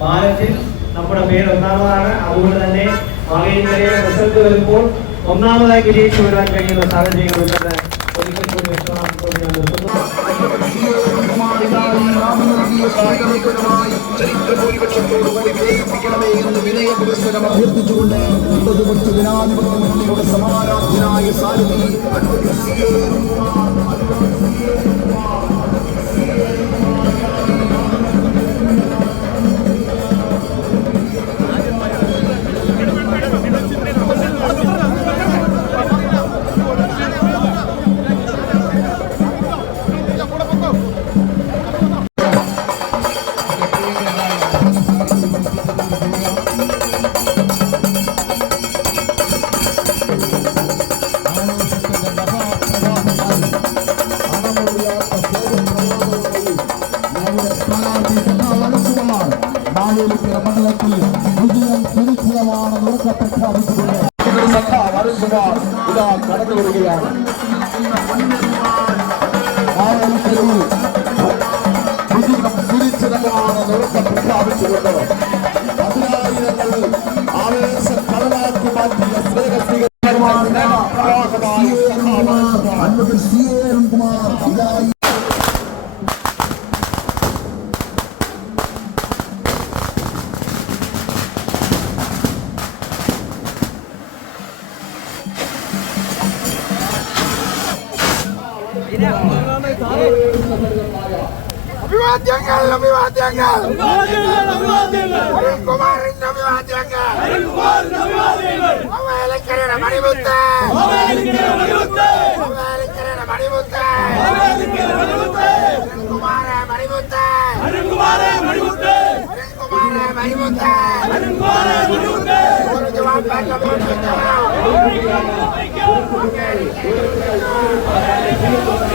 ബാലറ്റിൽ നമ്മുടെ പേര് ഒന്നാമതാണ്. അതുകൊണ്ട് തന്നെ റിസൾട്ട് വരുമ്പോൾ ഒന്നാമതായി വിജയിച്ചു വരാൻ കഴിയുന്ന സാഹചര്യങ്ങളുണ്ടെന്ന് ഒരിക്കൽ കൂടി അഭ്യർത്ഥിച്ചുകൊണ്ട് ജനാധിപത്യ മുന്നണിയുടെ സമാരാധ്യനായ സാരഥി മണ്ഡലത്തിൽ വിജയം സുനിശ്ചിതമാണെന്ന് ഉറക്കെ പ്രഖ്യാപിച്ചുകൊണ്ട് സഖ അരുൺകുമാർ ഇതാ കടന്നു വരികയാണ് മാവേലിക്കരയിൽ വിജയം സുനിശ്ചിതമാണെന്ന് ഉറക്കെ പ്രഖ്യാപിച്ചുകൊണ്ട് அபிவாத்தியங்கள் அபிவாத்தியங்கள். அருண்குமாரின் அபிவாத்தியங்கள். அவளுக்கிறேன் மணிமுத்த. அவளுக்கிறேன் மணிமுத்த. அருண்குமார மணிமுத்த. அருண்குமார மணிமுத்த. அருண்குமார மணிமுத்த அருண்குமார மணிமுத்த ஒரு ஜவாப் பேட்ட போட்டு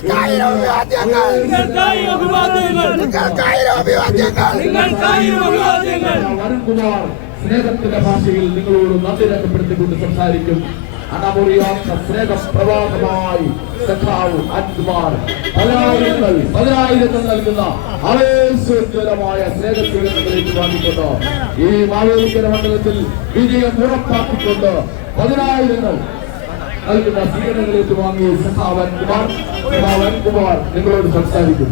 നിങ്ങൾക്കായിരം അഭിവാദ്യങ്ങൾ. നിങ്ങൾക്കായിരം അഭിവാദ്യങ്ങൾ. അരുൺകുമാർ സ്നേഹത്തിന്റെ ഭാഷയിൽ നിങ്ങളോട് നന്ദി രേഖപ്പെടുത്തിക്കൊണ്ട് സംസാരിക്കും. അണമുറിയാത്ത സ്നേഹപ്രവാഹമായി സഖാവ് അൻകുമാർ പതിനായിരങ്ങൾ പതിനായിരങ്ങൾ നൽകുന്ന ആവേശോജ്വലമായ സ്നേഹത്തിൽ വാങ്ങിക്കൊണ്ട് ഈ മാവേലിക്കര മണ്ഡലത്തിൽ വിജയം ഉറപ്പാക്കിക്കൊണ്ട് പതിനായിരങ്ങൾ നൽകുന്ന സ്വീകരണങ്ങളിലേക്ക് വാങ്ങിയ സഖാവ് കുമാർ സഖാവ് കുമാർ നിങ്ങളോട് സംസാരിക്കും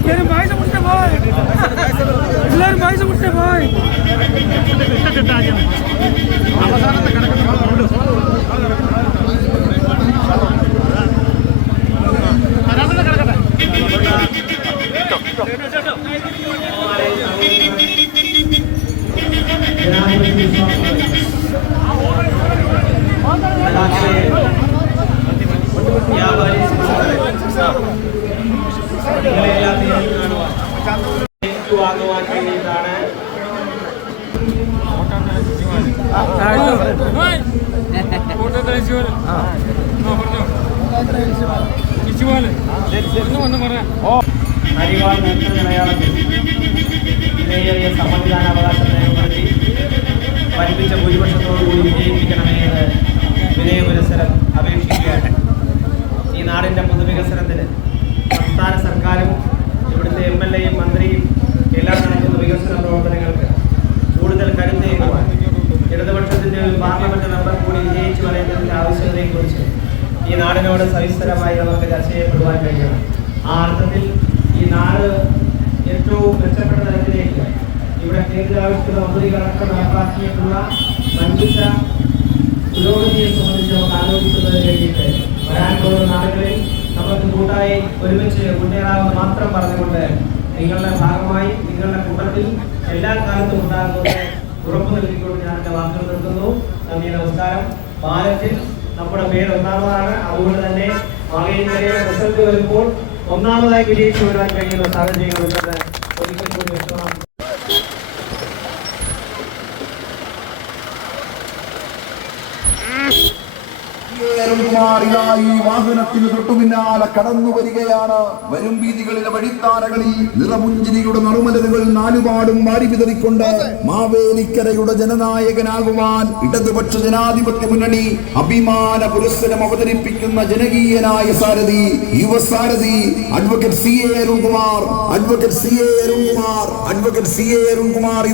എല്ലാരും പായസം കുടിച്ചേ പോയി. എല്ലാരും പായസം കുടിച്ചേ പോയി. വ്യാപാരി നിങ്ങളെല്ലാം കാണുവാൻ അരിവാൾ സമ്മതിദാനാവകാശം രേഖപ്പെടുത്തി വൻപിച്ച ഭൂരിപക്ഷത്തോടുകൂടി ഈ നാടിനോട് സവിസ്തരമായി നമുക്ക് ചർച്ച ചെയ്യപ്പെടുവാൻ കഴിയണം. ആ അർത്ഥത്തിൽ ഈ നാട് ഏറ്റവും മെച്ചപ്പെട്ട തരത്തിലേക്ക് ഇവിടെ കേന്ദ്രാവിഷ്കൃത പദ്ധതികളടക്കം നടപ്പാക്കിയിട്ടുള്ള വഞ്ചിച്ച പുരോഗതിയെ സംബന്ധിച്ച് നമുക്ക് ആലോചിക്കുന്നതിന് വേണ്ടിയിട്ട് വരാൻ പോകുന്ന നാടുകളിൽ നമുക്ക് കൂട്ടായി ഒരുമിച്ച് മുന്നേറാമെന്ന് മാത്രം പറഞ്ഞുകൊണ്ട് നിങ്ങളുടെ ഭാഗമായി നിങ്ങളുടെ കൂട്ടത്തിൽ എല്ലാ കാലത്തും ഉണ്ടാകുന്നത് ഉറപ്പു നൽകിക്കൊണ്ട് ഞാൻ എന്റെ വാക്കുകൾ നിർത്തുന്നു. നന്ദി നമസ്കാരം. ബാലറ്റിൽ നമ്മുടെ പേര് ഒന്നാമതാണ്. അതുകൊണ്ട് തന്നെ റിസൾട്ട് വരുമ്പോൾ ഒന്നാമതായി വിജയിച്ചു വരാൻ കഴിയുന്ന സാഹചര്യങ്ങളുണ്ടെന്ന് ഒരിക്കൽ കൂടി ഈ വാഹനത്തിന് തൊട്ടു പിന്നാലെ കടന്നു വരികയാണ്. വരും വീതികളിലെ വഴിത്താരകളിൽ നിറമുഞ്ചിരിയുടെ നറുമലരുകൾ നാലുപാടും വാരി വിതറിക്കൊണ്ട് മാവേലിക്കരയുടെ ജനനായകനാകുവാൻ ഇടതുപക്ഷ ജനാധിപത്യ മുന്നണി അഭിമാന പുരസ്സരം അവതരിപ്പിക്കുന്ന ജനകീയനായ സാരഥി യുവസാരഥി advocate C A Arunkumar advocate C A Arunkumar advocate C A Arunkumar